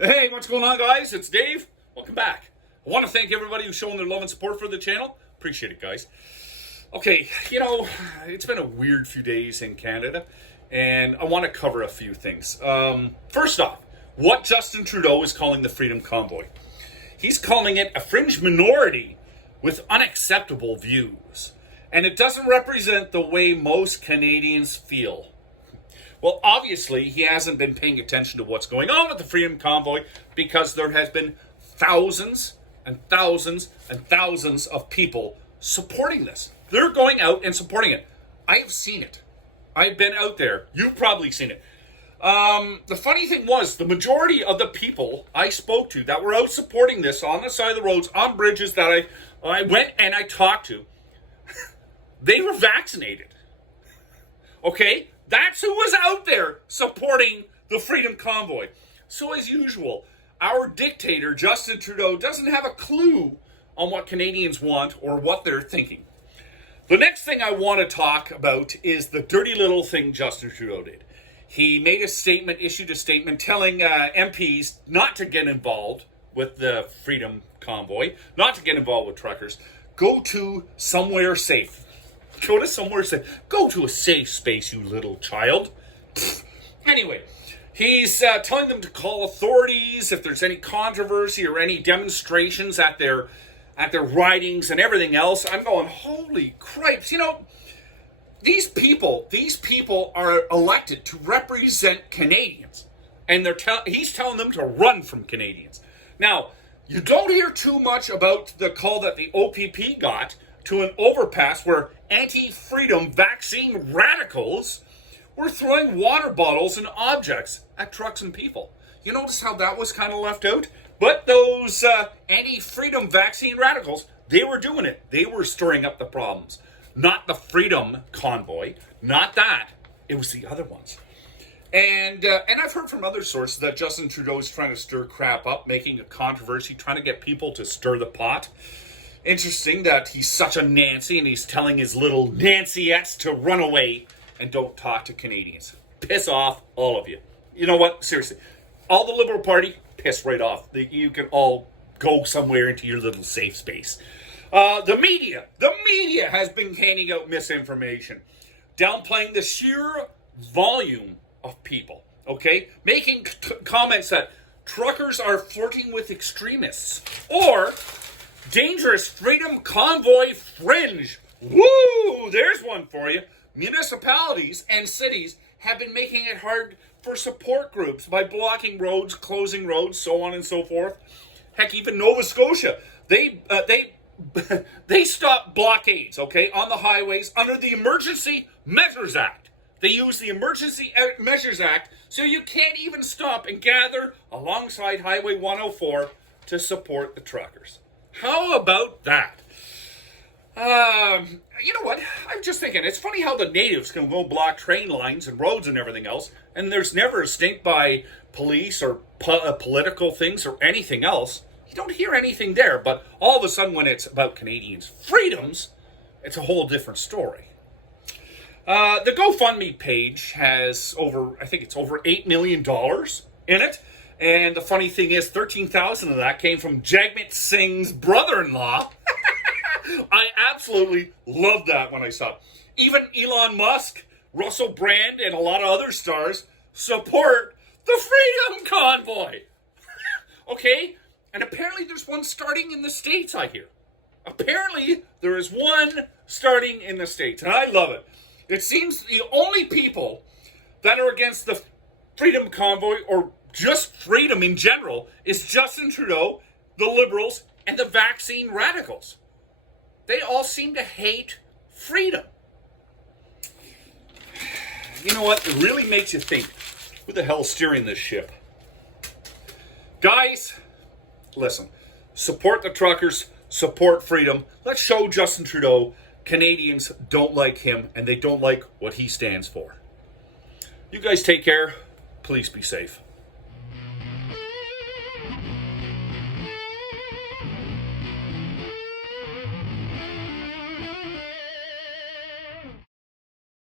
Hey, what's going on, guys? It's Dave. Welcome back. I want to thank everybody who's showing their love and support for the channel. Appreciate it, guys. Okay, it's been a weird few days in Canada, and I want to cover a few things. First off, what Justin Trudeau is calling the Freedom Convoy. He's calling it a fringe minority with unacceptable views, and it doesn't represent the way most Canadians feel. Well, obviously, he hasn't been paying attention to what's going on with the Freedom Convoy because there has been thousands and thousands and thousands of people supporting this. They're going out and supporting it. I've seen it. I've been out there. You've probably seen it. The funny thing was, the majority of the people I spoke to that were out supporting this on the side of the roads, on bridges that I went and I talked to, they were vaccinated. Okay? That's who was out there supporting the Freedom Convoy. So as usual, our dictator, Justin Trudeau, doesn't have a clue on what Canadians want or what they're thinking. The next thing I want to talk about is the dirty little thing Justin Trudeau did. He made a statement, issued a statement telling MPs not to get involved with the Freedom Convoy, not to get involved with truckers. Go to somewhere safe. Go to somewhere safe. Go to a safe space, you little child. Anyway, he's telling them to call authorities if there's any controversy or any demonstrations at their ridings and everything else. I'm going, holy cripes. These people are elected to represent Canadians. And he's telling them to run from Canadians. Now, you don't hear too much about the call that the OPP got to an overpass where anti-freedom vaccine radicals were throwing water bottles and objects at trucks and people. You notice how that was kind of left out? But those anti-freedom vaccine radicals, they were doing it. They were stirring up the problems. Not the Freedom Convoy. Not that. It was the other ones. And I've heard from other sources that Justin Trudeau is trying to stir crap up, making a controversy, trying to get people to stir the pot. Interesting that he's such a Nancy and he's telling his little Nancyettes to run away and don't talk to Canadians. Piss off, all of you. You know what? Seriously. All the Liberal Party, piss right off. You can all go somewhere into your little safe space. The media has been handing out misinformation, downplaying the sheer volume of people, okay? Making comments that truckers are flirting with extremists or dangerous Freedom Convoy fringe. Woo! There's one for you. Municipalities and cities have been making it hard for support groups by blocking roads, closing roads, so on and so forth. Heck, even Nova Scotia, they stopped blockades, okay, on the highways under the Emergency Measures Act. They use the Emergency Measures Act so you can't even stop and gather alongside Highway 104 to support the truckers. How about that? You know what? I'm just thinking, it's funny how the natives can go block train lines and roads and everything else, and there's never a stink by police or political things or anything else. You don't hear anything there, but all of a sudden when it's about Canadians' freedoms, it's a whole different story. The GoFundMe page has over $8 million in it. And the funny thing is, 13,000 of that came from Jagmeet Singh's brother-in-law. I absolutely loved that when I saw it. Even Elon Musk, Russell Brand, and a lot of other stars support the Freedom Convoy. Okay? And apparently there's one starting in the States, I hear. Apparently there is one starting in the States, and I love it. It seems the only people that are against the Freedom Convoy or just freedom in general is Justin Trudeau, the Liberals, and the vaccine radicals. They all seem to hate freedom. You know what? It really makes you think, who the hell's steering this ship? Guys, listen, support the truckers, support freedom. Let's show Justin Trudeau Canadians don't like him and they don't like what he stands for. You guys take care. Please be safe.